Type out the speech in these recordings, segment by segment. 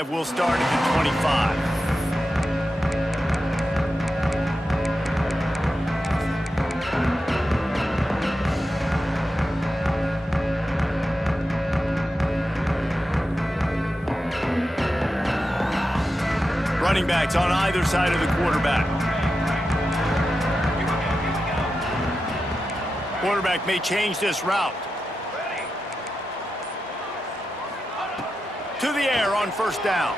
Will start at the 25. Running backs on either side of the quarterback. Quarterback may change this route. To the air on first down.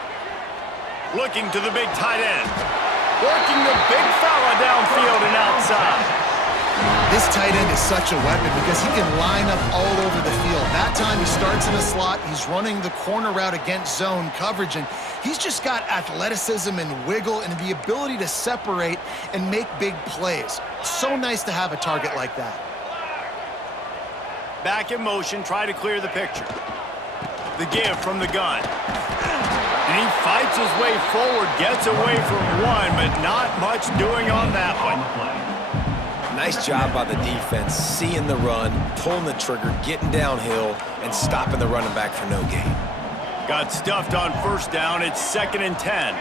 Looking to the big tight end. Working the big fella downfield and outside. This tight end is such a weapon because he can line up all over the field. That time he starts in the slot. He's running the corner route against zone coverage, and he's just got athleticism and wiggle and the ability to separate and make big plays. So nice to have a target like that. Back in motion, try to clear the picture. The give from the gun. And he fights his way forward, gets away from one, but not much doing on that one. Nice job by the defense, seeing the run, pulling the trigger, getting downhill, and stopping the running back for no gain. Got stuffed on first down. It's 2nd and 10.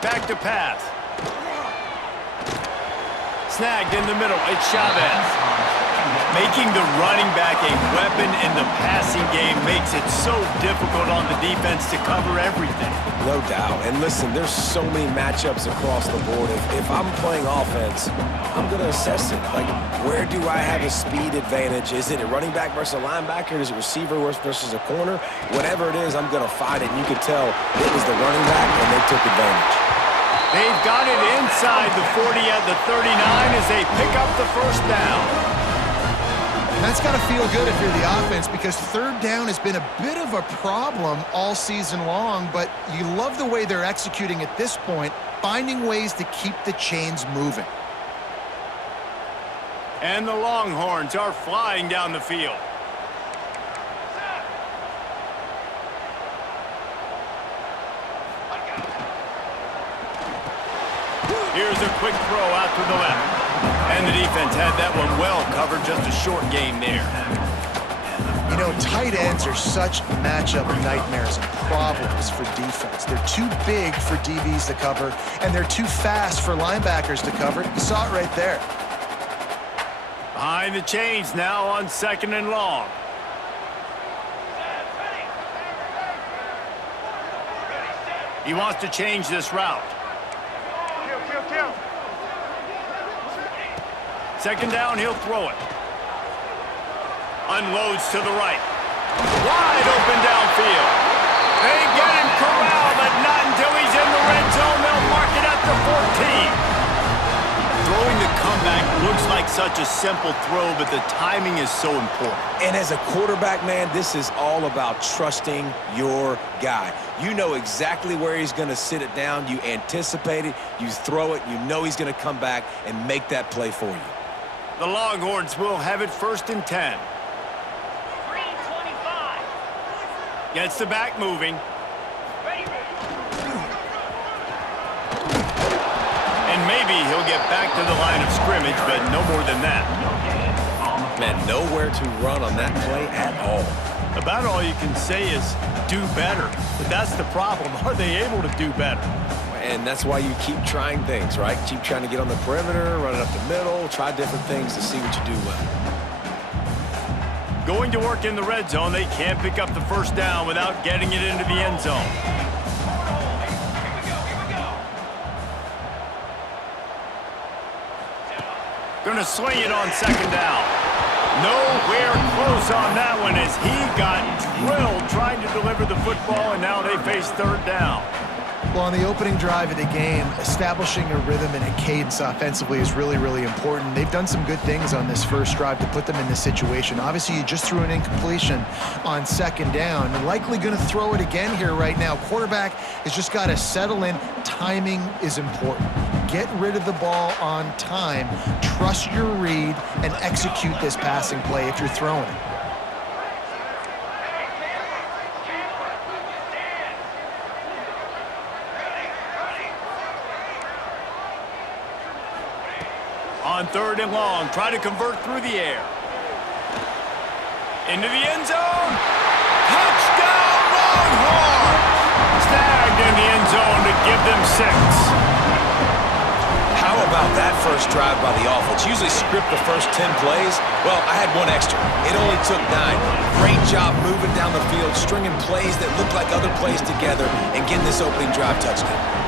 Back to pass. Snagged in the middle. It's Chavez. Making the running back a weapon in the passing game makes it so difficult on the defense to cover everything. No doubt. And listen, there's so many matchups across the board. If I'm playing offense, I'm going to assess it. Like, where do I have a speed advantage? Is it a running back versus a linebacker? Is it receiver versus a corner? Whatever it is, I'm going to fight it. And you can tell it was the running back, and they took advantage. They've got it inside the 40 at the 39 as they pick up the first down. That's got to feel good if you're the offense because third down has been a bit of a problem all season long, but you love the way they're executing at this point, finding ways to keep the chains moving. And the Longhorns are flying down the field. Here's a quick throw out to the left. And the defense had that one well covered, just a short gain there. You know, tight ends are such matchup nightmares and problems for defense. They're too big for DBs to cover, and they're too fast for linebackers to cover. You saw it right there. Behind the chains now on 2nd and long. He wants to change this route. Second down, he'll throw it. Unloads to the right. Wide open downfield. They get him corralled, but not until he's in the red zone. They'll mark it at the 14. Throwing the comeback looks like such a simple throw, but the timing is so important. And as a quarterback, man, this is all about trusting your guy. You know exactly where he's going to sit it down. You anticipate it. You throw it. You know he's going to come back and make that play for you. The Longhorns will have it 1st and 10. 325. Gets the back moving. And maybe he'll get back to the line of scrimmage, but no more than that. Man, nowhere to run on that play at all. About all you can say is do better. But that's the problem. Are they able to do better? And that's why you keep trying things, right? Keep trying to get on the perimeter, run it up the middle, try different things to see what you do well. Going to work in the red zone, they can't pick up the first down without getting it into the end zone. Gonna swing it on 2nd down. Nowhere close on that one as he got drilled trying to deliver the football, and now they face 3rd down. Well, on the opening drive of the game, establishing a rhythm and a cadence offensively is really, really important. They've done some good things on this first drive to put them in this situation. Obviously, you just threw an incompletion on 2nd down. You're likely going to throw it again here right now. Quarterback has just got to settle in. Timing is important. Get rid of the ball on time. Trust your read and execute this passing play if you're throwing it. On 3rd and long, try to convert through the air. Into the end zone. Touchdown, Longhorns! Snagged in the end zone to give them 6. How about that first drive by the offense? Usually script the first 10 plays. Well, I had one extra. It only took 9. Great job moving down the field, stringing plays that look like other plays together, and getting this opening drive touchdown.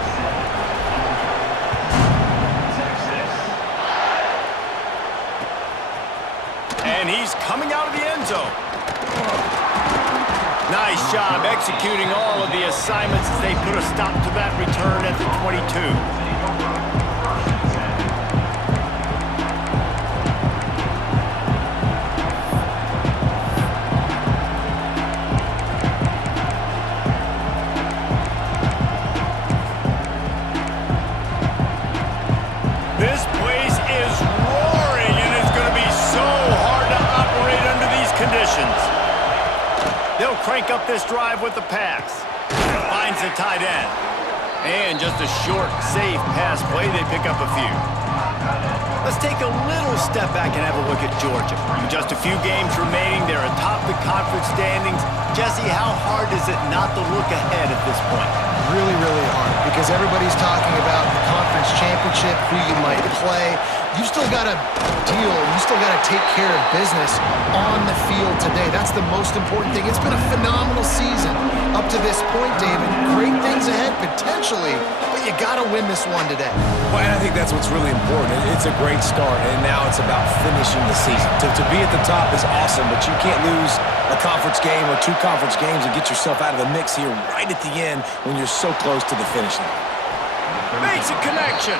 And he's coming out of the end zone. Nice job executing all of the assignments as they put a stop to that return at the 22. This place is roaring, and it's going to be so hard to operate under these conditions. They'll crank up this drive with the pass. Finds the tight end. And just a short, safe pass play, they pick up a few. Let's take a little step back and have a look at Georgia. With just a few games remaining, they're atop the conference standings. Jesse, how hard is it not to look ahead at this point? Really, really hard, because everybody's talking about the conference championship, who you might play. You still got to deal, you still got to take care of business on the field today. That's the most important thing. It's been a phenomenal season up to this point, David. Great things ahead, potentially, but you got to win this one today. Well, and I think that's what's really important. It's a great start, and now it's about finishing the season. To be at the top is awesome, but you can't lose a conference game or 2 conference games and get yourself out of the mix here right at the end when you're so close to the finish line. Makes a connection.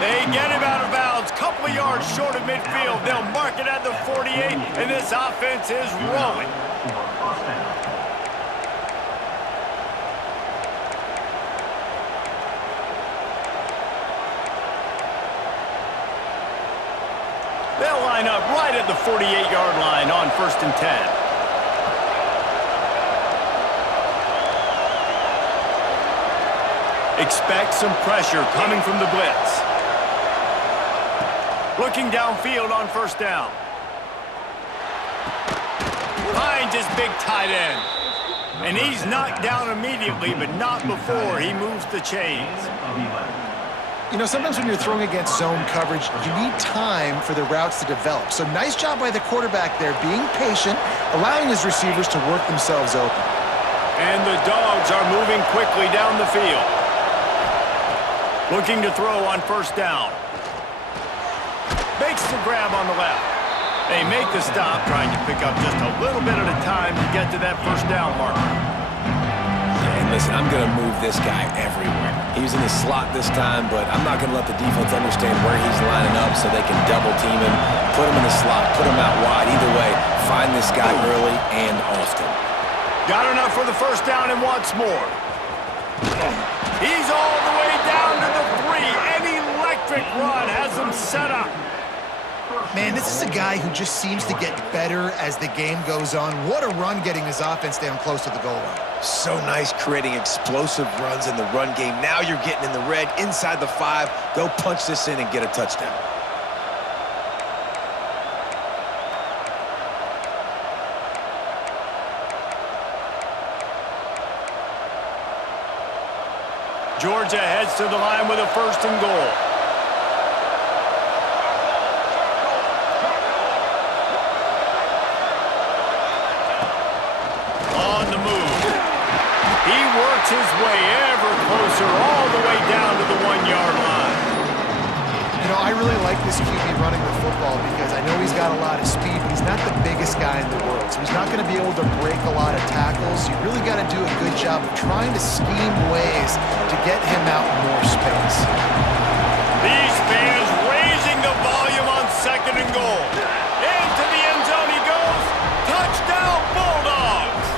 They get him out of bounds. Couple of yards short of midfield. They'll mark it at the 48, and this offense is rolling. They'll line up right at the 48-yard line on 1st and 10. Expect some pressure coming from the blitz. Looking downfield on 1st down. Finds his big tight end. And he's knocked down immediately, but not before he moves the chains. You know, sometimes when you're throwing against zone coverage, you need time for the routes to develop. So nice job by the quarterback there, being patient, allowing his receivers to work themselves open. And the Dogs are moving quickly down the field. Looking to throw on 1st down. Makes the grab on the left. They make the stop, trying to pick up just a little bit at a time to get to that 1st down marker. And listen, I'm going to move this guy everywhere. He's in the slot this time, but I'm not going to let the defense understand where he's lining up so they can double team him, put him in the slot, put him out wide. Either way, find this guy early and often. Got enough for the 1st down and wants more. He's all the way down to the 3. An electric run has him set up. Man, this is a guy who just seems to get better as the game goes on. What a run getting his offense down close to the goal line. So nice creating explosive runs in the run game. Now you're getting in the red, inside the 5. Go punch this in and get a touchdown. Georgia heads to the line with a 1st and goal. On the move. He works his way ever closer all the way down to the 1-yard line. You know, I really like this QB running the football because I know he's got a lot of speed, but he's not the biggest guy in the world. So he's not going to be able to break a lot of tackles. You really got to do a good job of trying to scheme ways to get him out in more space. These fans raising the volume on 2nd and goal. Into the end zone he goes. Touchdown, Bulldogs.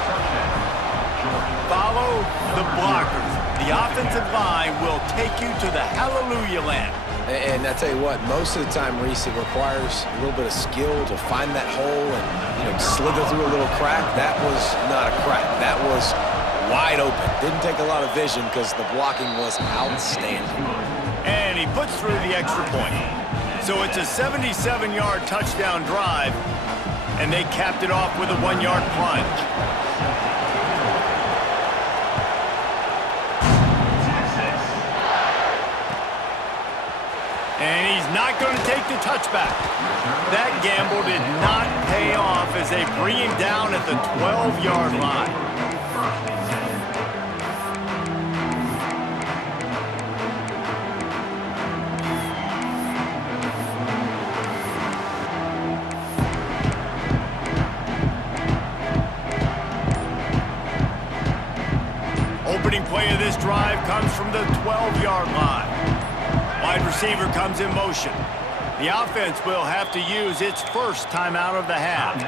Follow the blockers. The offensive line will take you to the hallelujah land. And I tell you what, most of the time, Reese, it requires a little bit of skill to find that hole and, slither through a little crack. That was not a crack. That was wide open. Didn't take a lot of vision because the blocking was outstanding. And he puts through the extra point. So it's a 77-yard touchdown drive, and they capped it off with a 1-yard plunge. And he's not going to take the touchback. That gamble did not pay off as they bring him down at the 12-yard line. Opening play of this drive comes from the 12-yard line. Wide receiver comes in motion. The offense will have to use its first timeout of the half.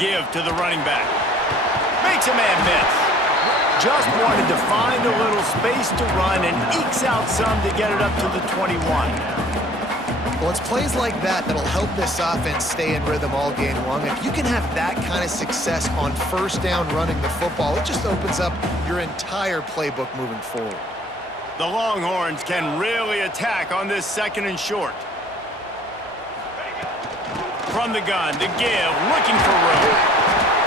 Give to the running back. Makes a man miss. Just wanted to find a little space to run and ekes out some to get it up to the 21. Well, it's plays like that that'll help this offense stay in rhythm all game long. If you can have that kind of success on first down running the football, it just opens up your entire playbook moving forward. The Longhorns can really attack on this 2nd and short. From the gun, to give, looking for room.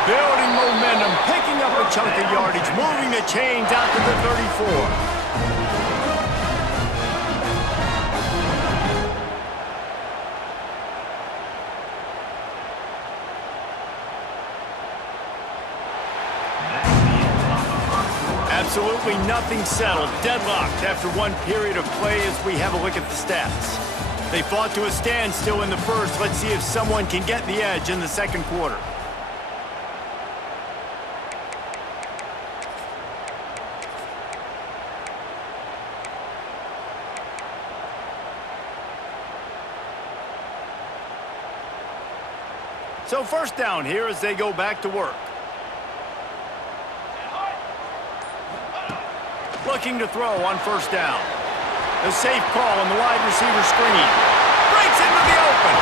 Building momentum, picking up a chunk of yardage, moving the chains out to the 34. Absolutely nothing settled, deadlocked after one period of play as we have a look at the stats. They fought to a standstill in the first. Let's see if someone can get the edge in the 2nd quarter. So first down here as they go back to work. Looking to throw on first down. A safe call on the wide receiver screen. Breaks into the open.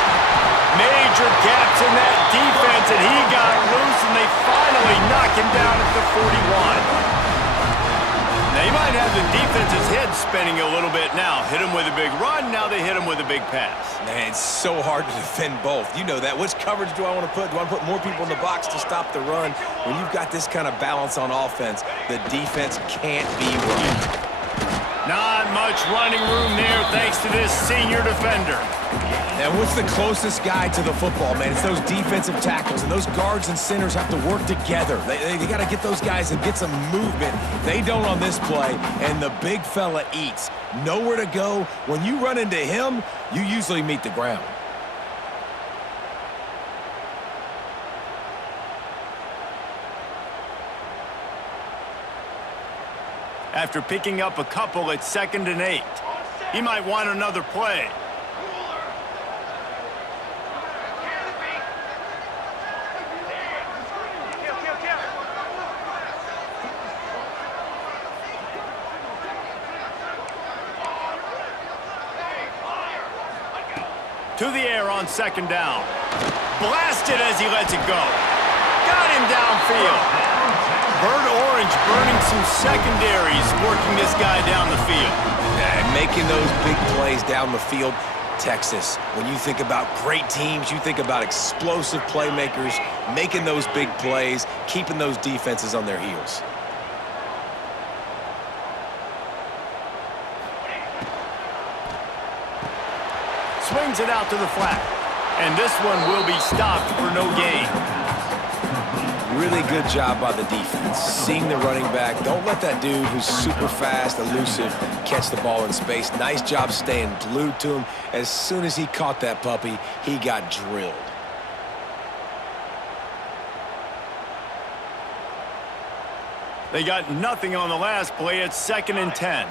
Major gaps in that defense, and he got loose, and they finally knock him down at the 41. They might have the defense's head spinning a little bit now. Hit him with a big run, now they hit him with a big pass. Man, it's so hard to defend both. You know that. Which coverage do I want to put? Do I want to put more people in the box to stop the run? When you've got this kind of balance on offense, the defense can't be run. Not much running room there thanks to this senior defender. And what's the closest guy to the football, man? It's those defensive tackles, and those guards and centers have to work together. They got to get those guys and get some movement. They don't on this play, and the big fella eats. Nowhere to go. When you run into him, you usually meet the ground. After picking up a couple at 2nd and 8. He might want another play. To the air on 2nd down. Blasted as he lets it go. Got him downfield. Bird Orange burning some secondaries, working this guy down the field. And making those big plays down the field. Texas, when you think about great teams, you think about explosive playmakers, making those big plays, keeping those defenses on their heels. Swings it out to the flat. And this one will be stopped for no gain. Really good job by the defense. Seeing the running back. Don't let that dude who's super fast, elusive, catch the ball in space. Nice job staying glued to him. As soon as he caught that puppy, he got drilled. They got nothing on the last play. It's 2nd and 10.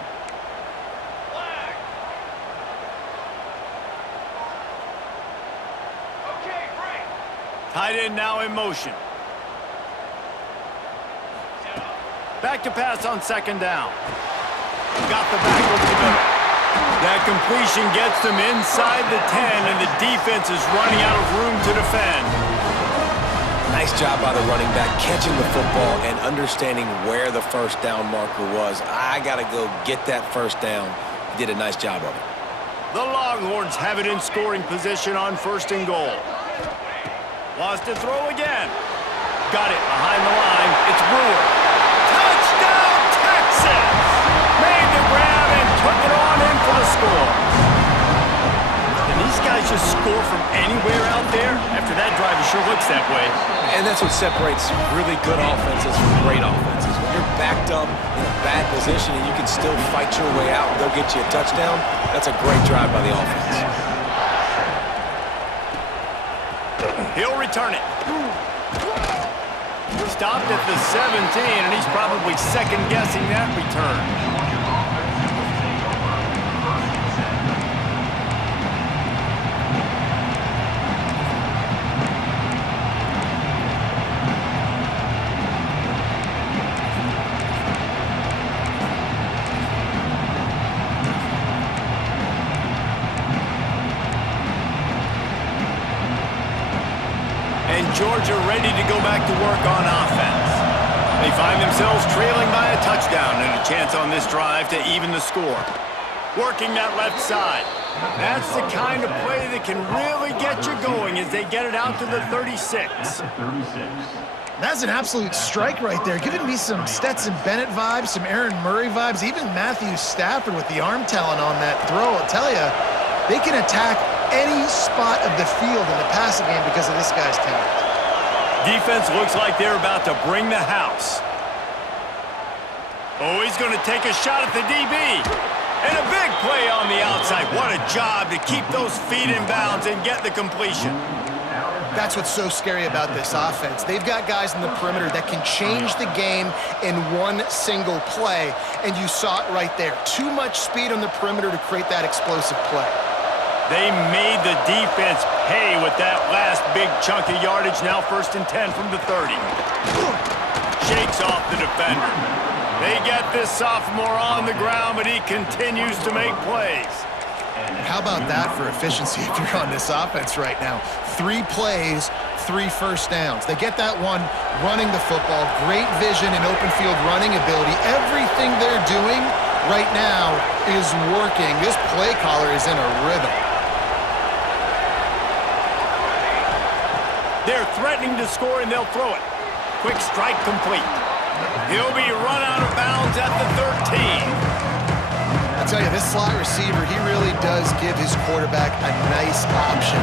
Tight end now in motion. Back to pass on second down. Got the back over the middle. That completion gets them inside the 10, and the defense is running out of room to defend. Nice job by the running back, catching the football and understanding where the first down marker was. I got to go get that first down. He did a nice job of it. The Longhorns have it in scoring position on 1st and goal. Lost to throw again. Got it behind the line. It's Brewer. Touchdown, Texas! Made the grab and took it on in for the score. Can these guys just score from anywhere out there? After that drive, it sure looks that way. And that's what separates really good offenses from great offenses. When you're backed up in a bad position and you can still fight your way out and they'll get you a touchdown, that's a great drive by the offense. He'll return it. Stopped at the 17, and he's probably second-guessing that return. And Georgia ready to go back to work on offense. They find themselves trailing by a touchdown and a chance on this drive to even the score. Working that left side. That's the kind of play that can really get you going as they get it out to the 36. That's an absolute strike right there, giving me some Stetson Bennett vibes, some Aaron Murray vibes, even Matthew Stafford with the arm talent on that throw. I'll tell you, they can attack any spot of the field in the passing game because of this guy's talent. Defense looks like they're about to bring the house. Oh, he's going to take a shot at the DB. And a big play on the outside. What a job to keep those feet in bounds and get the completion. That's what's so scary about this offense. They've got guys in the perimeter that can change the game in one single play, and you saw it right there. Too much speed on the perimeter to create that explosive play. They made the defense pay with that last big chunk of yardage. Now 1st and 10 from the 30. Shakes off the defender. They get this sophomore on the ground, but he continues to make plays. How about that for efficiency if you're on this offense right now? 3 plays, 3 first downs. They get that one running the football, great vision and open field running ability. Everything they're doing right now is working. This play caller is in a rhythm. They're threatening to score, and they'll throw it. Quick strike complete. He'll be run out of bounds at the 13. I tell you, this slot receiver, he really does give his quarterback a nice option.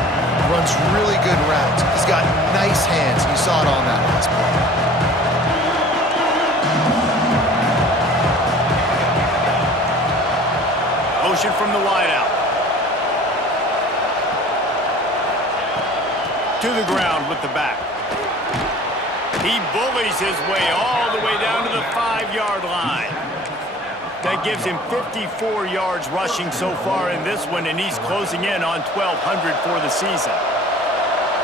Runs really good routes. He's got nice hands. You saw it on that last play. Motion from the wideout. To the ground with the back. He bullies his way all the way down to the 5-yard line. That gives him 54 yards rushing so far in this one, and he's closing in on 1,200 for the season.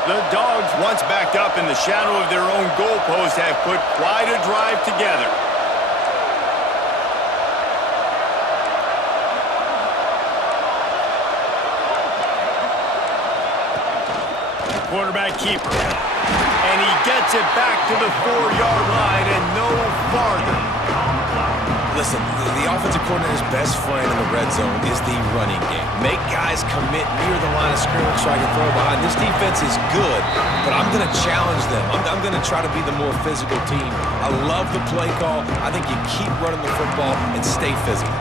The Dogs, once backed up in the shadow of their own goalpost, have put quite a drive together. Quarterback keeper. And he gets it back to the 4-yard line and no farther. Listen, the offensive coordinator's best friend in the red zone is the running game. Make guys commit near the line of scrimmage so I can throw behind. This defense is good, but I'm going to challenge them. I'm going to try to be the more physical team. I love the play call. I think you keep running the football and stay physical.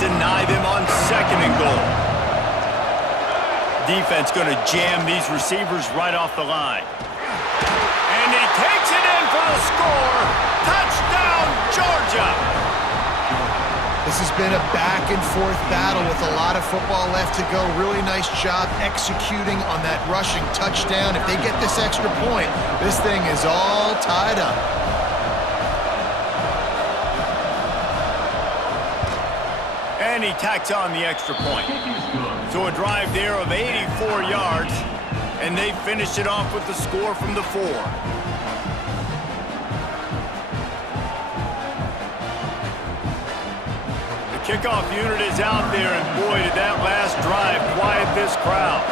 Deny them on 2nd and goal. Defense going to jam these receivers right off the line. And he takes it in for the score. Touchdown, Georgia. This has been a back-and-forth battle with a lot of football left to go. Really nice job executing on that rushing touchdown. If they get this extra point, this thing is all tied up. And he tacks on the extra point. So a drive there of 84 yards, and they finished it off with the score from the 4. Kickoff unit is out there, and boy, did that last drive quiet this crowd.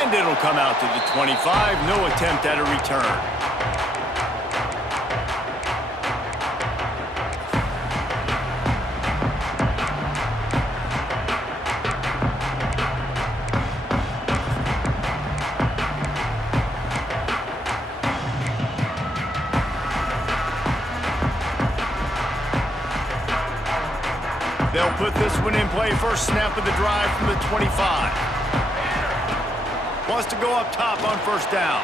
And it'll come out to the 25. No attempt at a return. They'll put this one in play. First snap of the drive from the 25. Wants to go up top on first down.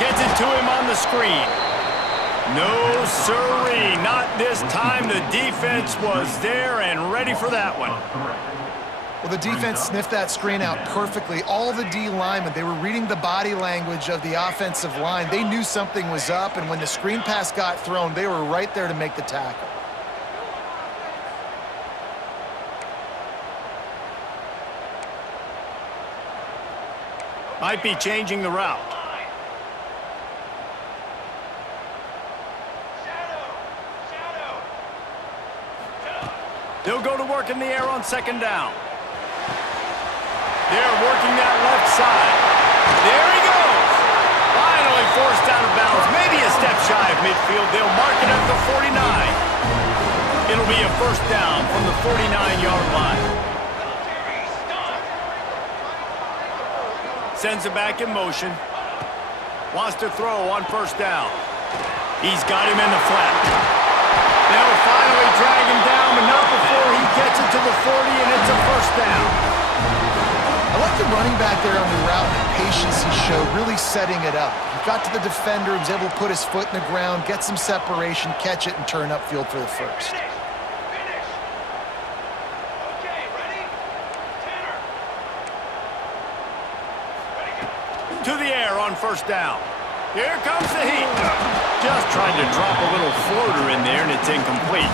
Gets it to him on the screen. No siree, not this time. The defense was there and ready for that one. Well, the defense sniffed that screen out perfectly. All the D linemen, they were reading the body language of the offensive line. They knew something was up, and when the screen pass got thrown, they were right there to make the tackle. Might be changing the route. They'll go to work in the air on second down. They're working that left side. There he goes. Finally forced out of bounds. Maybe a step shy of midfield. They'll mark it at the 49. It'll be a first down from the 49-yard line. Sends it back in motion. Wants to throw on first down. He's got him in the flat. They'll finally drag him down, but not before he gets it to the 40, and it's a first down. I like the running back there on the route and the patience he showed, really setting it up. He got to the defender, he was able to put his foot in the ground, get some separation, catch it, and turn upfield for the first. To the air on first down. Here comes the heat. Just tried to drop a little floater in there, and it's incomplete.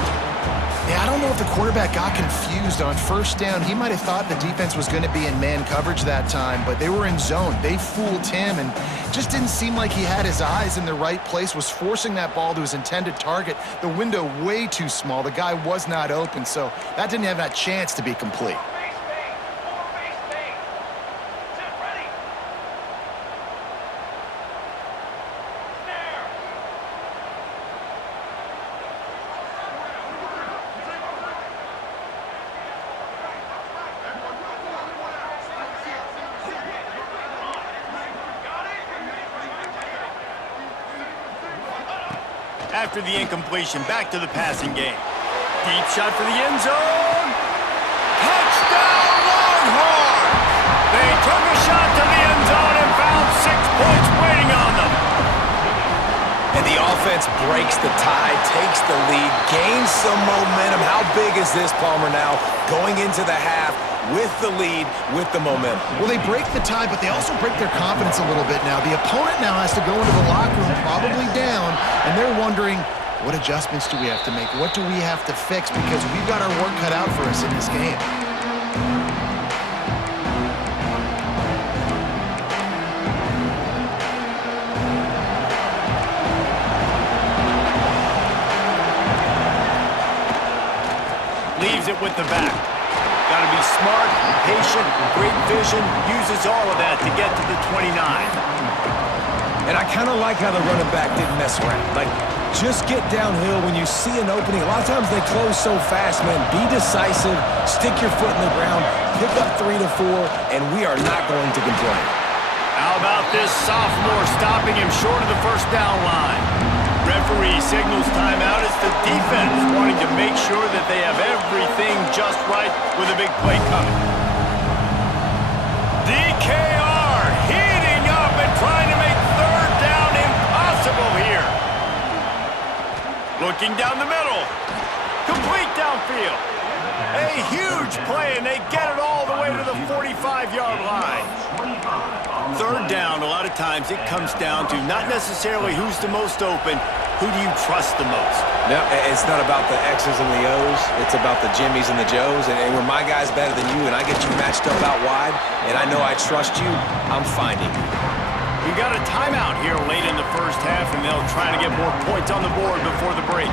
Yeah, I don't know if the quarterback got confused on first down. He might have thought the defense was going to be in man coverage that time, but they were in zone. They fooled him, and just didn't seem like he had his eyes in the right place, was forcing that ball to his intended target. The window way too small. The guy was not open, so that didn't have that chance to be complete. After the incompletion, back to the passing game. Deep shot for the end zone. Touchdown, Longhorns! They took a shot to the end zone and found 6 points waiting on them. And the offense breaks the tie, takes the lead, gains some momentum. How big is this, Palmer, now? Going into the half with the lead, with the momentum. Well, they break the tie, but they also break their confidence a little bit now. The opponent now has to go into the locker room probably down, and they're wondering, what adjustments do we have to make? What do we have to fix? Because we've got our work cut out for us in this game. Leaves it with the back. Got to be smart, patient, great vision, uses all of that to get to the 29. And I kind of like how the running back didn't mess around. Like, just get downhill when you see an opening. A lot of times they close so fast, man. Be decisive, stick your foot in the ground, pick up 3 to 4, and we are not going to complain. How about this sophomore stopping him short of the first down line? Referee signals timeout. It's the defense wanting to make sure that they have everything just right with a big play coming. Looking down the middle. Complete downfield. A huge play, and they get it all the way to the 45-yard line. Third down, a lot of times it comes down to not necessarily who's the most open, who do you trust the most? No, it's not about the X's and the O's. It's about the Jimmies and the Joes. And when my guy's better than you and I get you matched up out wide, and I know I trust you, I'm finding you. We got a timeout here late in the first half, and they'll try to get more points on the board before the break.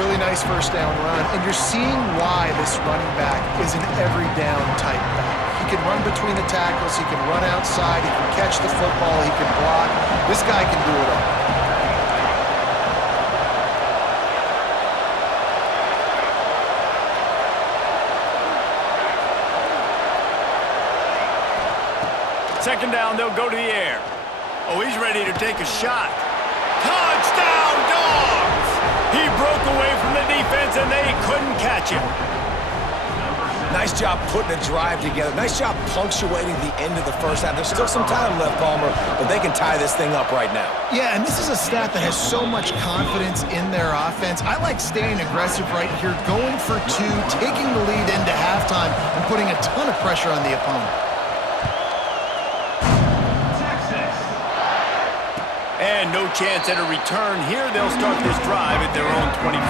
Really nice first down run, and you're seeing why this running back is an every down type back. He can run between the tackles, he can run outside, he can catch the football, he can block. This guy can do it all. Second down, they'll go to the air. Oh, he's ready to take a shot. Touchdown, Dogs! He broke away from the defense, and they couldn't catch him. Nice job putting a drive together. Nice job punctuating the end of the first half. There's still some time left, Palmer, but they can tie this thing up right now. Yeah, and this is a staff that has so much confidence in their offense. I like staying aggressive right here, going for two, taking the lead into halftime, and putting a ton of pressure on the opponent. And no chance at a return here. They'll start this drive at their own 25.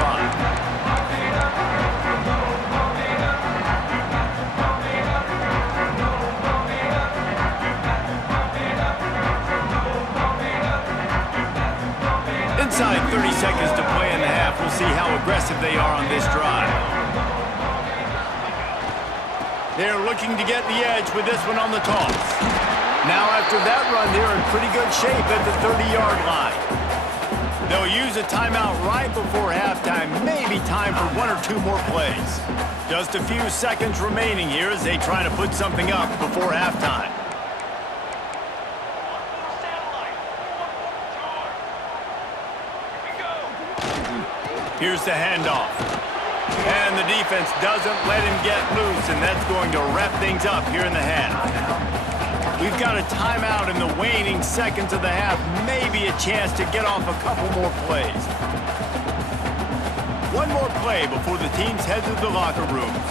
Inside 30 seconds to play in the half. We'll see how aggressive they are on this drive. They're looking to get the edge with this one on the toss. Now after that run, they're in pretty good shape at the 30-yard line. They'll use a timeout right before halftime, maybe time for one or two more plays. Just a few seconds remaining here as they try to put something up before halftime. Here's the handoff. And the defense doesn't let him get loose, and that's going to wrap things up here in the half. We've got a timeout in the waning seconds of the half, maybe a chance to get off a couple more plays. One more play before the teams head to the locker rooms.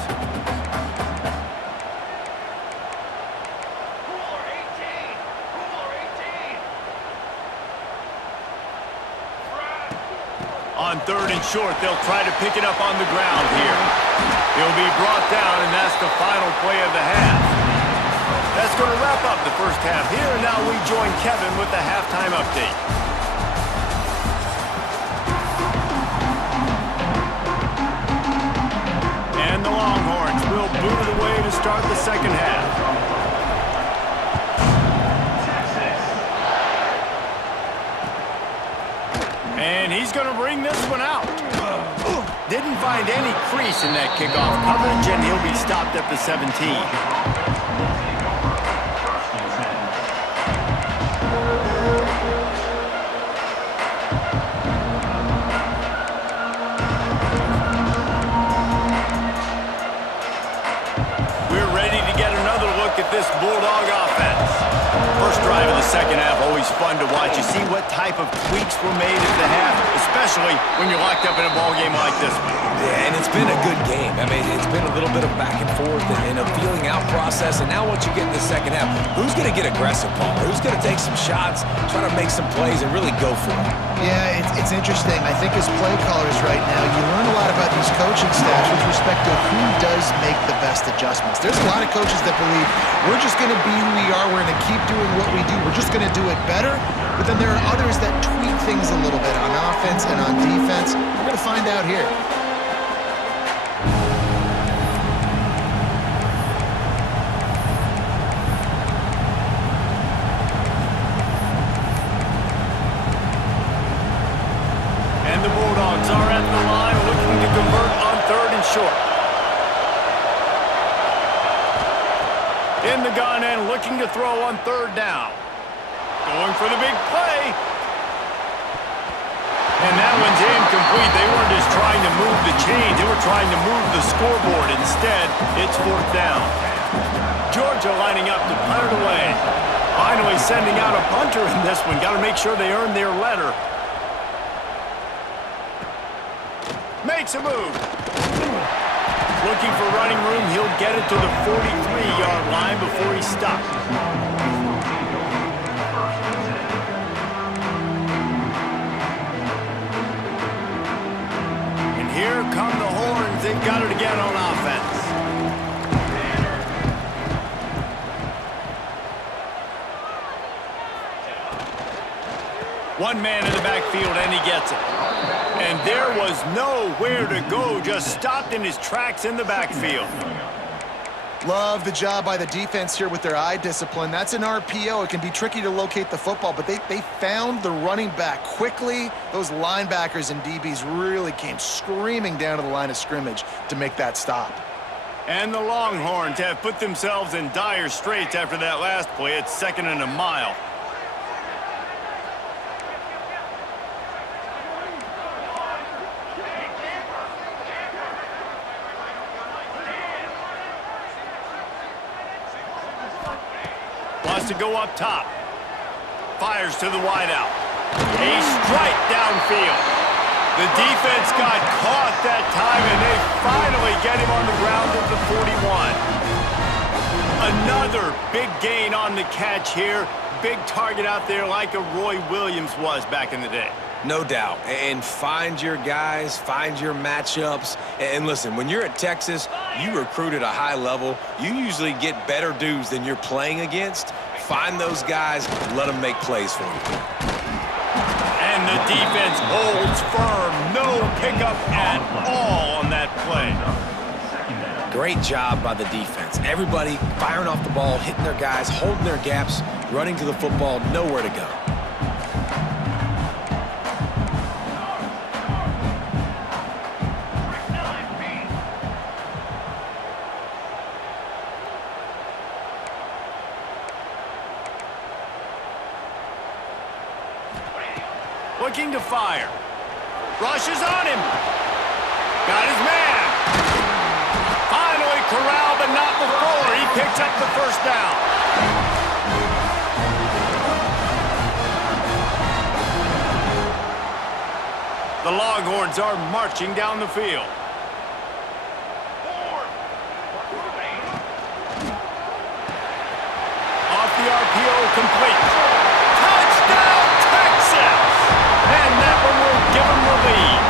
On third and short, they'll try to pick it up on the ground here. He'll be brought down, and that's the final play of the half. That's going to wrap up the first half here, and now we join Kevin with the halftime update. And the Longhorns will boot it away to start the second half. And he's going to bring this one out. Didn't find any crease in that kickoff coverage, and he'll be stopped at the 17. At this Bulldog offense. First drive of the second half, always fun to watch. You see what type of tweaks were made at the half, especially when you're locked up in a ball game like this one. Yeah, and it's been a good game. I mean, it's been a little bit of back and forth and a feeling out process. And now once you get in the second half, who's going to get aggressive, Paul? Who's going to take some shots, try to make some plays, and really go for it? Yeah, it's interesting. I think as play callers right now, you learn a lot about these coaching staffs with respect to who does make the best adjustments. There's a lot of coaches that believe we're just going to be who we are. We're going to keep doing what we do. We're just going to do it better. But then there are others that tweak things a little bit on offense and on defense. We're going to find out here. And the Bulldogs are at the line looking to convert on third and short. In the gun and looking to throw on third down. Going for the big play. And that one's incomplete. They weren't just trying to move the chains. They were trying to move the scoreboard. Instead, it's fourth down. Georgia lining up to punt it away. Finally sending out a punter in this one. Got to make sure they earn their letter. Makes a move. Looking for running room, he'll get it to the 43-yard line before he's stopped. And here come the horns. They've got it again on offense. One man in the backfield, and he gets it. And there was nowhere to go, just stopped in his tracks in the backfield. Love the job by the defense here with their eye discipline. That's an RPO. It can be tricky to locate the football, but they found the running back quickly. Those linebackers and DBs really came screaming down to the line of scrimmage to make that stop. And the Longhorns have put themselves in dire straits after that last play. It's 2nd and a mile. Wants to go up top. Fires to the wideout. A strike downfield. The defense got caught that time, and they finally get him on the ground at the 41. Another big gain on the catch here. Big target out there like a Roy Williams was back in the day. No doubt. And find your guys, find your matchups. And listen, when you're at Texas, you recruit at a high level. You usually get better dudes than you're playing against. Find those guys, let them make plays for you. And the defense holds firm. No pickup at all on that play. Great job by the defense. Everybody firing off the ball, hitting their guys, holding their gaps, running to the football, nowhere to go. Looking to fire. Rushes on him. Got his man. Finally corralled, but not before. He picks up the first down. The Longhorns are marching down the field. Off the RPO, complete. Touchdown, Texas! And that one will give them the lead.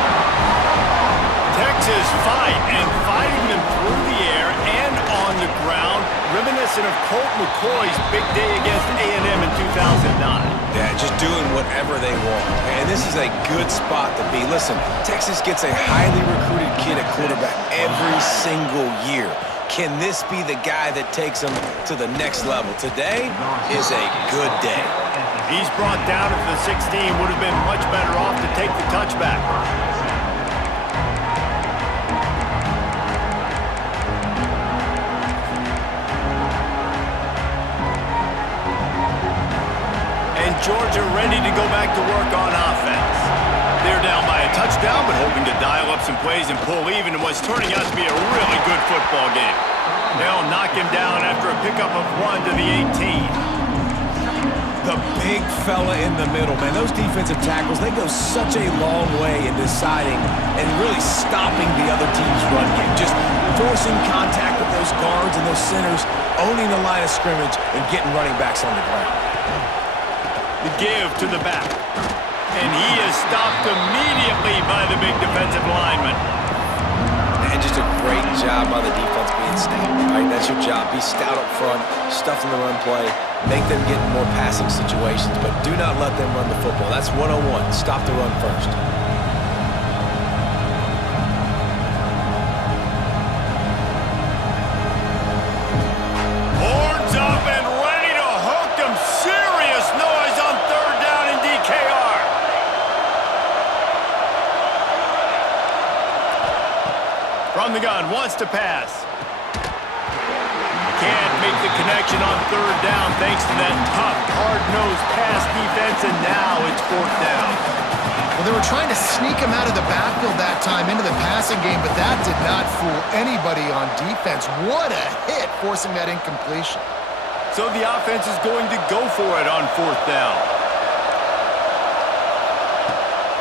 Texas fighting them through the air and on the ground, reminiscent of Colt McCoy's big day against A&M in 2009. Yeah, just doing whatever they want. And this is a good spot to be. Listen, Texas gets a highly recruited kid at quarterback every single year. Can this be the guy that takes them to the next level? Today is a good day. He's brought down at the 16. Would have been much better off to take the touchback. And Georgia ready to go back to work on offense. They're down by a touchdown, but hoping to dial up some plays and pull even in what's turning out to be a really good football game. They'll knock him down after a pickup of 1 to the 18. The big fella in the middle, man. Those defensive tackles, they go such a long way in deciding and really stopping the other team's run game. Just forcing contact with those guards and those centers, owning the line of scrimmage, and getting running backs on the ground. The give to the back. And he is stopped immediately by the big defensive lineman. And just a great job by the defense being stout. Right? That's your job. Be stout up front, stuff in the run play, make them get in more passing situations, but do not let them run the football. That's 101. Stop the run first. Horns up and ready to hook them. Serious noise on 3rd down in DKR. From the gun, wants to pass. Can't make the connection on 3rd down thanks to that tough, hard-nosed pass defense, and now it's 4th down. Well, they were trying to sneak him out of the backfield that time into the passing game, but that did not fool anybody on defense. What a hit, forcing that incompletion. So the offense is going to go for it on 4th down.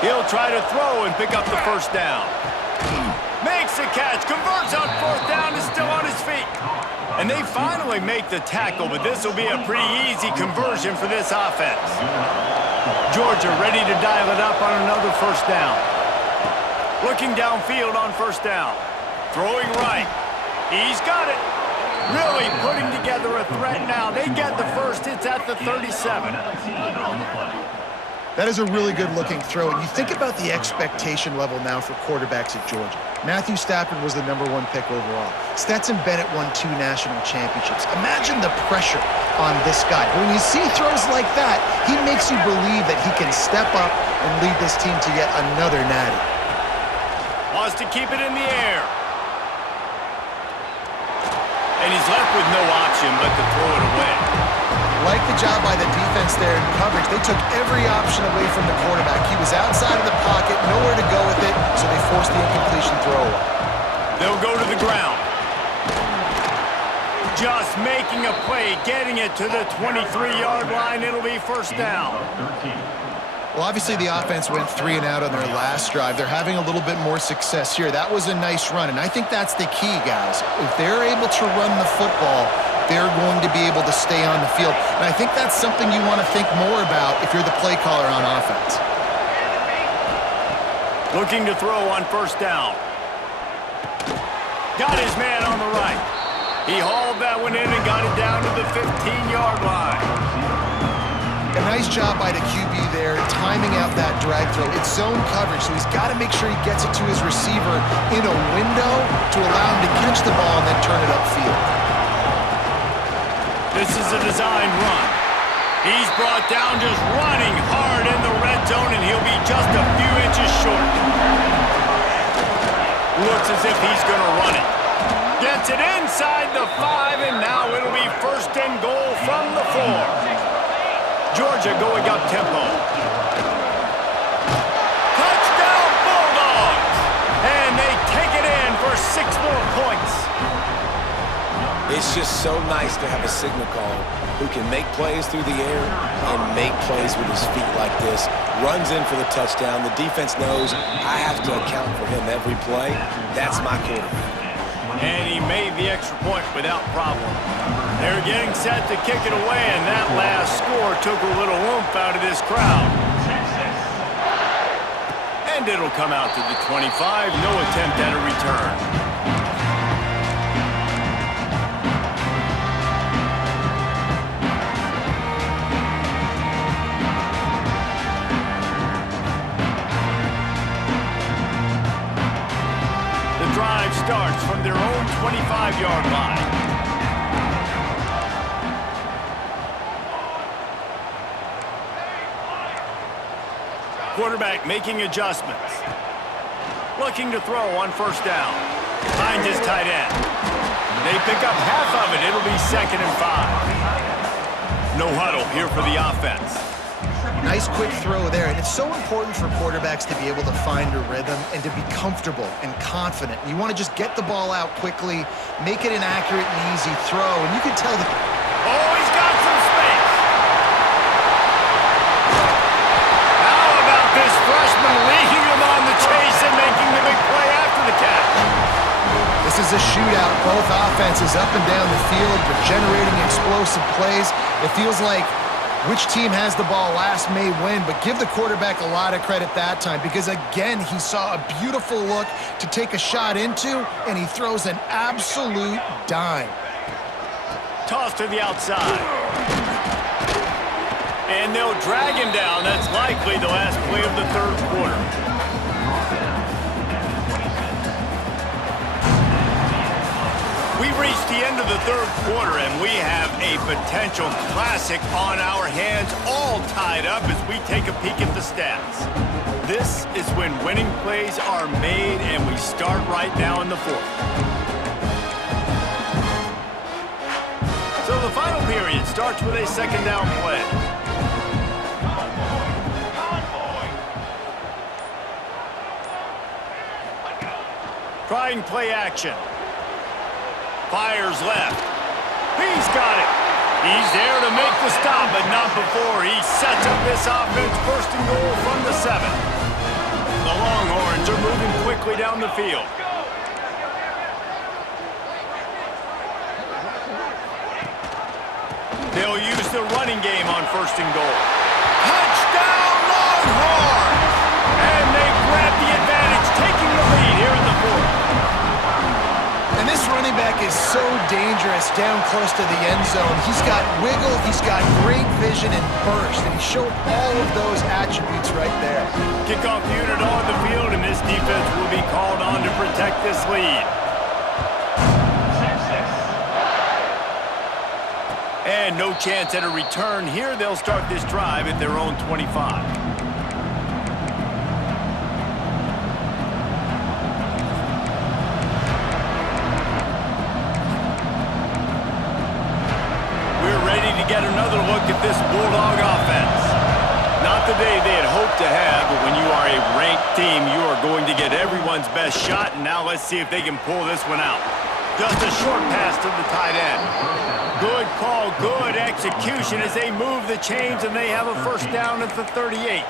He'll try to throw and pick up the first down. makes the catch, converts on fourth down, is still on his feet. And they finally make the tackle, but this will be a pretty easy conversion for this offense. Georgia ready to dial it up on another first down. Looking downfield on first down. Throwing right. He's got it. Really putting together a threat now. They get the first. It's at the 37. That is a really good-looking throw. And you think about the expectation level now for quarterbacks at Georgia. Matthew Stafford was the #1 pick overall. Stetson Bennett won 2 national championships. Imagine the pressure on this guy. When you see throws like that, he makes you believe that he can step up and lead this team to yet another natty. Wants to keep it in the air. And he's left with no option but to throw it away. Like the job by the defense there in coverage. They took every option away from the quarterback. He was outside of the pocket, nowhere to go with it, so they forced the incompletion throw. They'll go to the ground. Just making a play, getting it to the 23-yard line. It'll be first down. Well, obviously the offense went 3 and out on their last drive. They're having a little bit more success here. That was a nice run, and I think that's the key, guys. If they're able to run the football, they're going to be able to stay on the field. And I think that's something you want to think more about if you're the play caller on offense. Looking to throw on first down. Got his man on the right. He hauled that one in and got it down to the 15-yard line. A nice job by the QB there, timing out that drag throw. It's zone coverage, so he's got to make sure he gets it to his receiver in a window to allow him to catch the ball and then turn it upfield. This is a designed run. He's brought down just running hard in the red zone, and he'll be just a few inches short. Looks as if he's going to run it. Gets it inside the 5, and now it'll be first and goal from the 4. Georgia going up tempo. Touchdown Bulldogs! And they take it in for 6 more points. It's just so nice to have a signal caller who can make plays through the air and make plays with his feet like this. Runs in for the touchdown. The defense knows I have to account for him every play. That's my quarterback. And he made the extra point without problem. They're getting set to kick it away, and that last score took a little oomph out of this crowd. And it'll come out to the 25. No attempt at a return. Drive starts from their own 25-yard line. Quarterback making adjustments. Looking to throw on first down. Finds his tight end. They pick up half of it. It'll be 2nd and 5. No huddle here for the offense. Nice quick throw there, and it's so important for quarterbacks to be able to find a rhythm and to be comfortable and confident. You want to just get the ball out quickly, make it an accurate and easy throw, and you can tell that... Oh, he's got some space! How about this freshman leading him on the chase and making the big play after the catch? This is a shootout. Both offenses up and down the field. They're generating explosive plays. It feels like which team has the ball last may win, but give the quarterback a lot of credit that time because, again, he saw a beautiful look to take a shot into, and he throws an absolute dime. Toss to the outside. And they'll drag him down. That's likely the last play of the 3rd quarter. We've reached the end of the 3rd quarter, and we have a potential classic on our hands, all tied up as we take a peek at the stats. This is when winning plays are made, and we start right now in the 4th. So the final period starts with a 2nd down play. Trying play action. Fires left. He's got it. He's there to make the stop, but not before he sets up this offense 1st and goal from the 7. The Longhorns are moving quickly down the field. They'll use the running game on 1st and goal. Touchdown, Longhorns! And they grab the advantage, taking the lead here in the 4th. And this running back is so dangerous down close to the end zone. He's got wiggle, he's got great vision and burst, and he showed all of those attributes right there. Kickoff unit on the field, and this defense will be called on to protect this lead. And no chance at a return here. They'll start this drive at their own 25. Get another look at this Bulldog offense. Not the day they had hoped to have, but when you are a ranked team, you are going to get everyone's best shot, and now let's see if they can pull this one out. Just a short pass to the tight end. Good call, good execution as they move the chains, and they have a 1st down at the 38.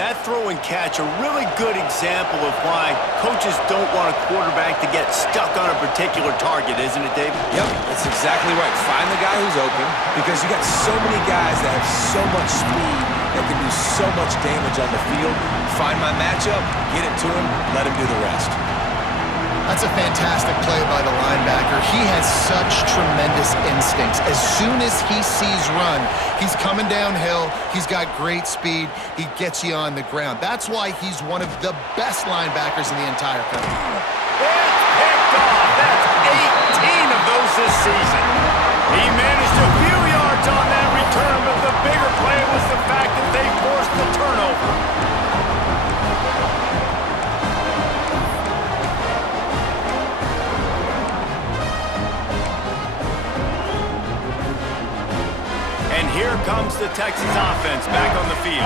That throw and catch, a really good example of why coaches don't want a quarterback to get stuck on a particular target, isn't it, David? Yep, that's exactly right. Find the guy who's open because you got so many guys that have so much speed that can do so much damage on the field. Find my matchup, get it to him, let him do the rest. That's a fantastic play by the linebacker. He has such tremendous instincts. As soon as he sees run, he's coming downhill. He's got great speed. He gets you on the ground. That's why he's one of the best linebackers in the entire country. It's picked off. That's 18 of those this season. He managed a few yards on that return, but the bigger play was the fact that they forced the turnover. Here comes the Texas offense back on the field.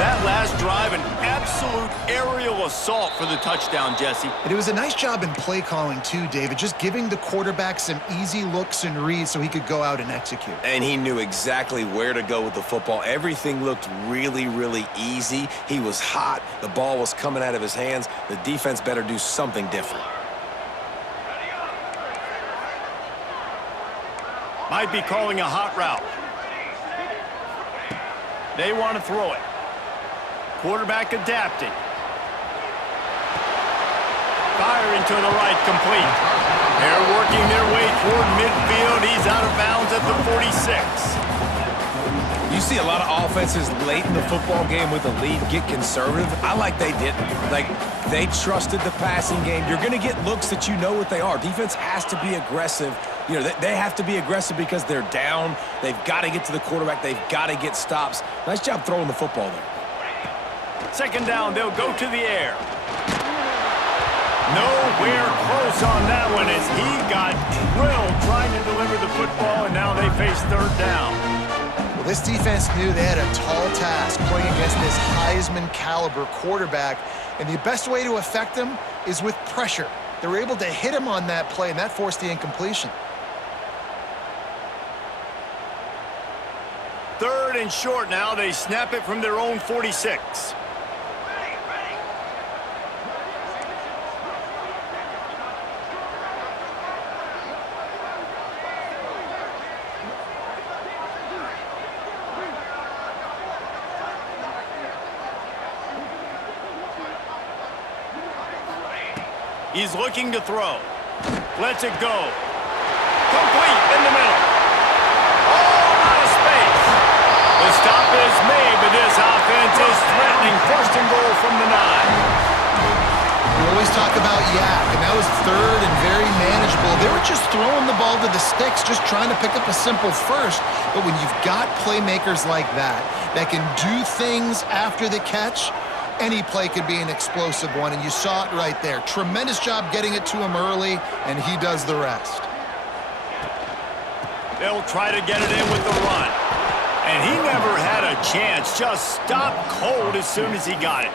That last drive, an absolute aerial assault for the touchdown, Jesse. And it was a nice job in play calling too, David, just giving the quarterback some easy looks and reads so he could go out and execute. And he knew exactly where to go with the football. Everything looked really, really easy. He was hot. The ball was coming out of his hands. The defense better do something different. Might be calling a hot route. They want to throw it. Quarterback adapting. Firing to the right, complete. They're working their way toward midfield. He's out of bounds at the 46. You see a lot of offenses late in the football game with a lead get conservative. I like they didn't. Like, they trusted the passing game. You're going to get looks that you know what they are. Defense has to be aggressive. You know, they have to be aggressive because they're down. They've got to get to the quarterback. They've got to get stops. Nice job throwing the football there. 2nd down, they'll go to the air. Nowhere close on that one as he got drilled trying to deliver the football, and now they face 3rd down. Well, this defense knew they had a tall task playing against this Heisman caliber quarterback, and the best way to affect him is with pressure. They were able to hit him on that play, and that forced the incompletion. 3rd and short now. They snap it from their own 46. He's looking to throw. Lets it go. Complete in the middle. All out of space. The stop is made, but this offense is threatening 1st and goal from the 9. We always talk about yak, and that was 3rd and very manageable. They were just throwing the ball to the sticks, just trying to pick up a simple first. But when you've got playmakers like that can do things after the catch, any play could be an explosive one, and you saw it right there. Tremendous job getting it to him early, and he does the rest. They'll try to get it in with the run. And he never had a chance. Just stopped cold as soon as he got it.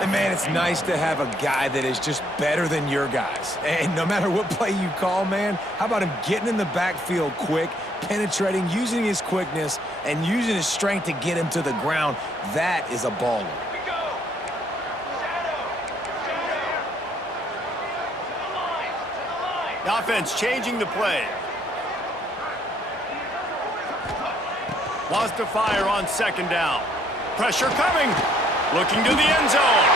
And, man, it's nice to have a guy that is just better than your guys. And no matter what play you call, man, how about him getting in the backfield quick, penetrating, using his quickness, and using his strength to get him to the ground? That is a baller. The offense changing the play. Wants to fire on second down. Pressure coming. Looking to the end zone.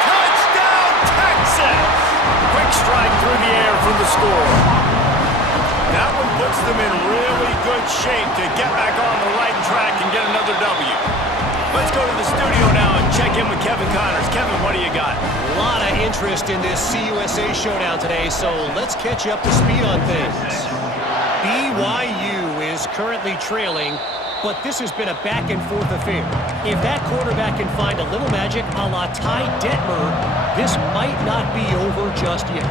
Touchdown, Texas! Quick strike through the air for the score. That one puts them in really good shape to get back on the right track and get another W. Let's go to the studio now and check in with Kevin Connors. Kevin, what do you got? A lot of interest in this CUSA showdown today, so let's catch you up to speed on things. BYU is currently trailing, but this has been a back-and-forth affair. If that quarterback can find a little magic a la Ty Detmer, this might not be over just yet.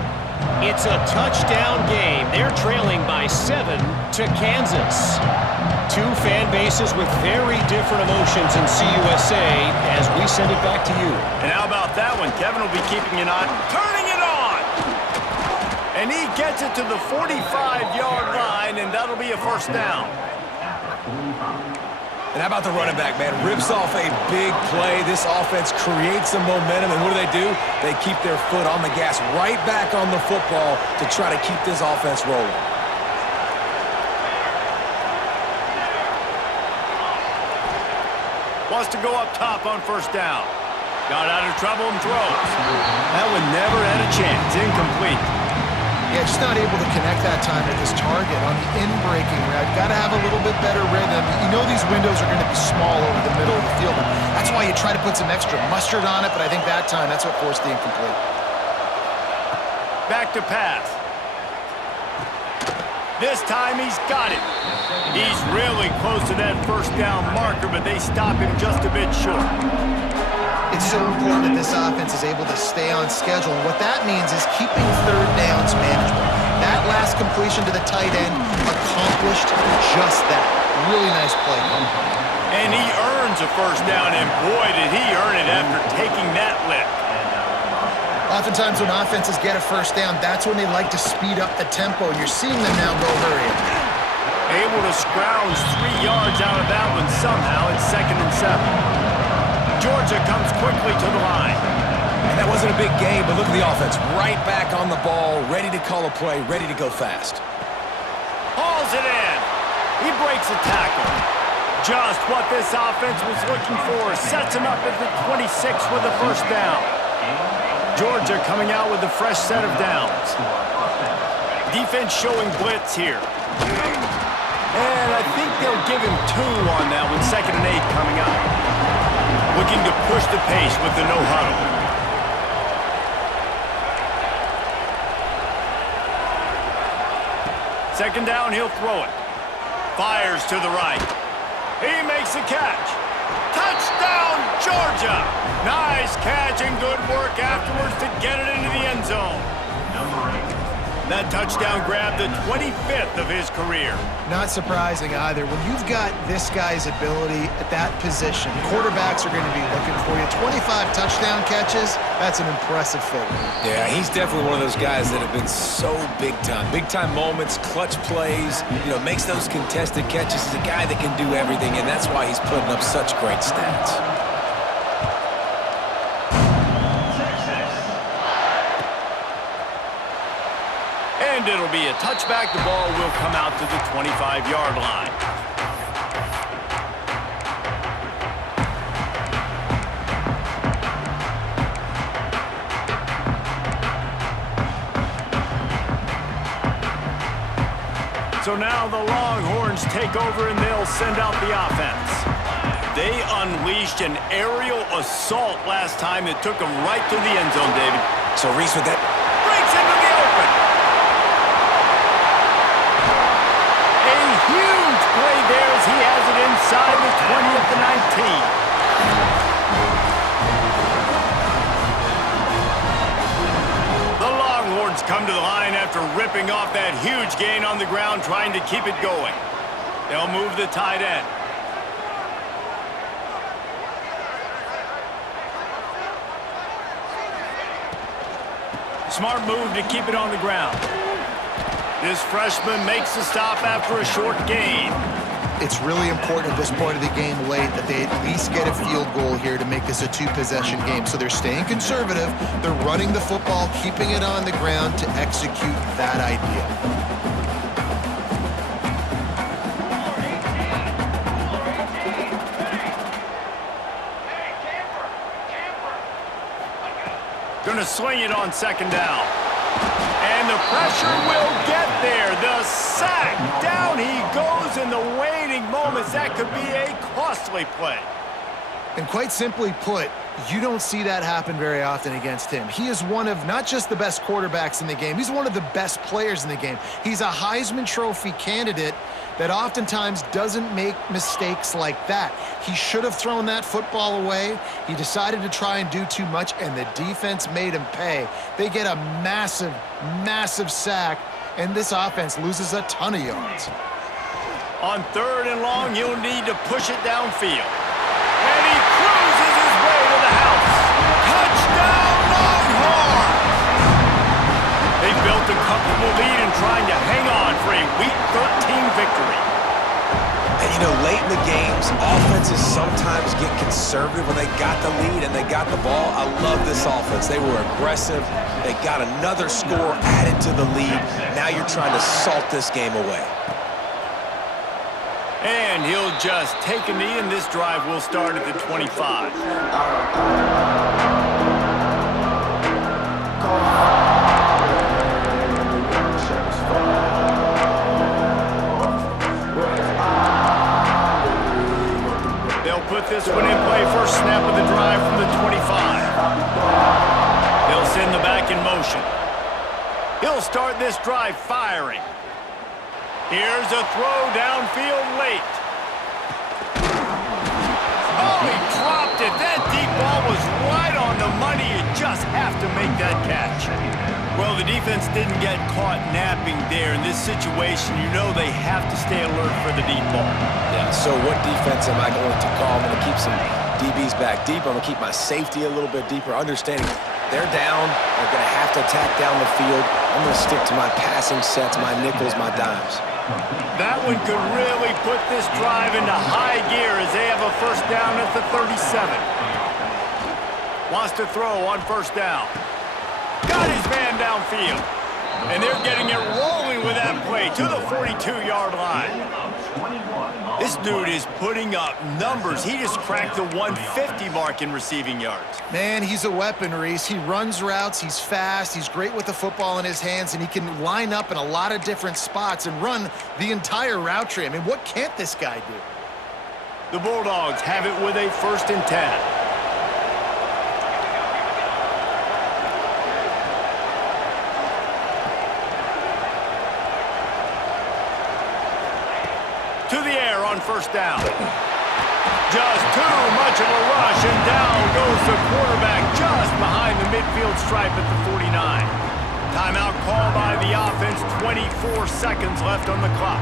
It's a touchdown game. They're trailing by 7 to Kansas. Two fan bases with very different emotions in CUSA as we send it back to you. And how about that one? Kevin will be keeping an eye, turning it on! And he gets it to the 45-yard line, and that'll be a first down. And how about the running back, man? Rips off a big play. This offense creates some momentum, and what do? They keep their foot on the gas, right back on the football to try to keep this offense rolling. Wants to go up top on first down. Got out of trouble and throws. That one never had a chance. Incomplete. Yeah, just not able to connect that time at this target on the in-breaking route. Got to have a little bit better rhythm. You know these windows are going to be small over the middle of the field. That's why you try to put some extra mustard on it, but I think that time, that's what forced the incomplete. Back to pass. This time he's got it. He's really close to that first down marker, but they stop him just a bit short. It's so important that this offense is able to stay on schedule. And what that means is keeping third downs manageable. That last completion to the tight end accomplished just that. Really nice play. And he earns a first down, and boy, did he earn it after taking that lick. Oftentimes when offenses get a first down, that's when they like to speed up the tempo. And you're seeing them now go hurry. Able to scrounge 3 yards out of that one somehow. It's 2nd and 7. Georgia comes quickly to the line. And that wasn't a big game, but look at the offense. Right back on the ball, ready to call a play, ready to go fast. Hauls it in. He breaks a tackle. Just what this offense was looking for. Sets him up at the 26 with a first down. Georgia coming out with a fresh set of downs. Defense showing blitz here. And I think they'll give him 2 on that one. 2nd and 8 coming up. Looking to push the pace with the no-huddle. Second down, he'll throw it. Fires to the right. He makes a catch. Touchdown, Georgia! Nice catch and good work afterwards to get it into the end zone. That touchdown grabbed the 25th of his career. Not surprising either. When you've got this guy's ability at that position, quarterbacks are going to be looking for you. 25 touchdown catches, that's an impressive figure. Yeah, he's definitely one of those guys that have been so big time. Big time moments, clutch plays, makes those contested catches. He's a guy that can do everything, and that's why he's putting up such great stats. And it'll be a touchback. The ball will come out to the 25-yard line. So now the Longhorns take over and they'll send out the offense. They unleashed an aerial assault last time that took them right to the end zone, David. So Reese with that. Breaks into the open. Huge play there as he has it inside the 20 at the 19. The Longhorns come to the line after ripping off that huge gain on the ground, trying to keep it going. They'll move the tight end. Smart move to keep it on the ground. This freshman makes the stop after a short gain. It's really important at this point of the game late that they at least get a field goal here to make this a 2-possession game. So they're staying conservative. They're running the football, keeping it on the ground to execute that idea. to sling it on second down. And the pressure will get there. The sack. Down he goes in the waiting moments. That could be a costly play. And quite simply put, you don't see that happen very often against him. He is one of not just the best quarterbacks in the game, he's one of the best players in the game. He's a Heisman Trophy candidate that oftentimes doesn't make mistakes like that. He should have thrown that football away. He decided to try and do too much, and the defense made him pay. They get a massive, massive sack, and this offense loses a ton of yards. On 3rd and long, he'll need to push it downfield. And he cruises his way to the house. Touchdown, Longhorns! They've built a comfortable lead and trying to hang on for a Week 13 victory. And, you know, late in the games, offenses sometimes get conservative when they got the lead and they got the ball. I love this offense. They were aggressive. They got another score added to the lead. Now you're trying to salt this game away. And he'll just take a knee, and this drive will start at the 25. They'll put this one in play. First snap of the drive from the 25. They'll send the back in motion. He'll start this drive firing. Here's a throw downfield late. Oh, he dropped it. That deep ball was right on the money. You just have to make that catch. Well, the defense didn't get caught napping there. In this situation, you know they have to stay alert for the deep ball. Yeah, so what defense am I going to call? I'm going to keep some DBs back deep. I'm going to keep my safety a little bit deeper, understanding they're down. They're going to have to attack down the field. I'm going to stick to my passing sets, my nickels, my dimes. That one could really put this drive into high gear as they have a first down at the 37. Wants to throw on first down. Got his man downfield. And they're getting it rolling with that play to the 42-yard line. This dude is putting up numbers. He just cracked the 150 mark in receiving yards. Man, he's a weapon, Reese. He runs routes, he's fast, he's great with the football in his hands, and he can line up in a lot of different spots and run the entire route tree. I mean, what can't this guy do? The Bulldogs have it with a 1st and 10. To the air on first down. Just too much of a rush, and down goes the quarterback just behind the midfield stripe at the 49. Timeout called by the offense, 24 seconds left on the clock.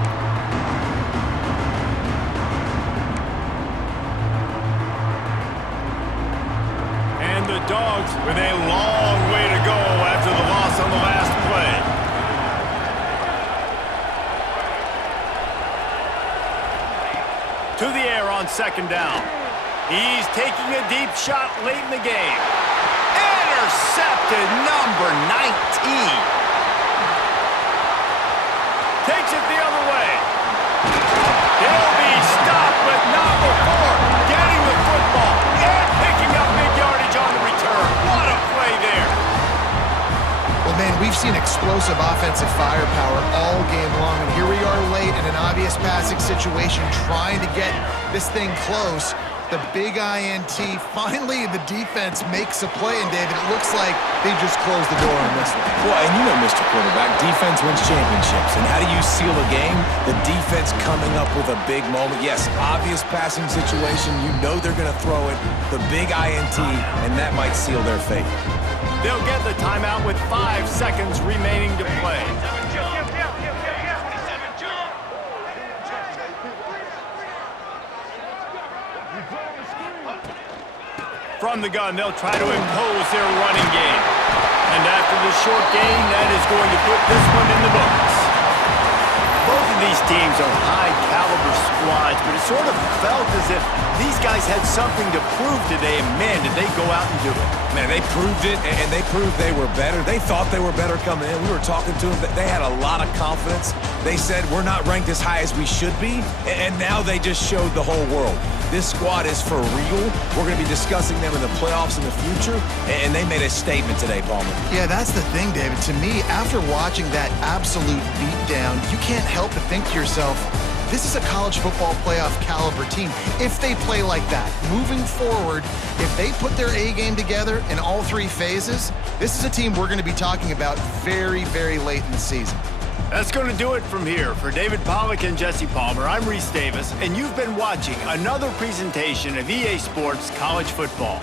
And the Dogs with a long way to go after the loss on the last play. To the air on second down. He's taking a deep shot late in the game. Intercepted, number 19. Takes it the other way. He'll be stopped, but not before getting the football and picking up big yardage on the return. What a play there. Well, man, we've seen explosive offensive firepower all game long, and here we are late in an obvious passing situation trying to get this thing close. The big INT, finally the defense makes a play, and David, it looks like they just closed the door on this one. Well, and you know, Mr. Quarterback, defense wins championships. And how do you seal a game? The defense coming up with a big moment. Yes, obvious passing situation. You know they're going to throw it. The big INT, and that might seal their fate. They'll get the timeout with 5 seconds remaining to play. From the gun, they'll try to impose their running game. And after the short gain, that is going to put this one in the books. Both of these teams are high-caliber squads, but it sort of felt as if these guys had something to prove today, and man, did they go out and do it. Man, they proved it, and they proved they were better. They thought they were better coming in. We were talking to them. They had a lot of confidence. They said, we're not ranked as high as we should be, and now they just showed the whole world. This squad is for real. We're going to be discussing them in the playoffs in the future, and they made a statement today, Palmer. Yeah, that's the thing, David. To me, after watching that absolute beatdown, you can't help but think to yourself, this is a college football playoff caliber team. If they play like that, moving forward, if they put their A game together in all three phases, this is a team we're going to be talking about very, very late in the season. That's going to do it from here. For David Pollack and Jesse Palmer, I'm Reese Davis, and you've been watching another presentation of EA Sports College Football.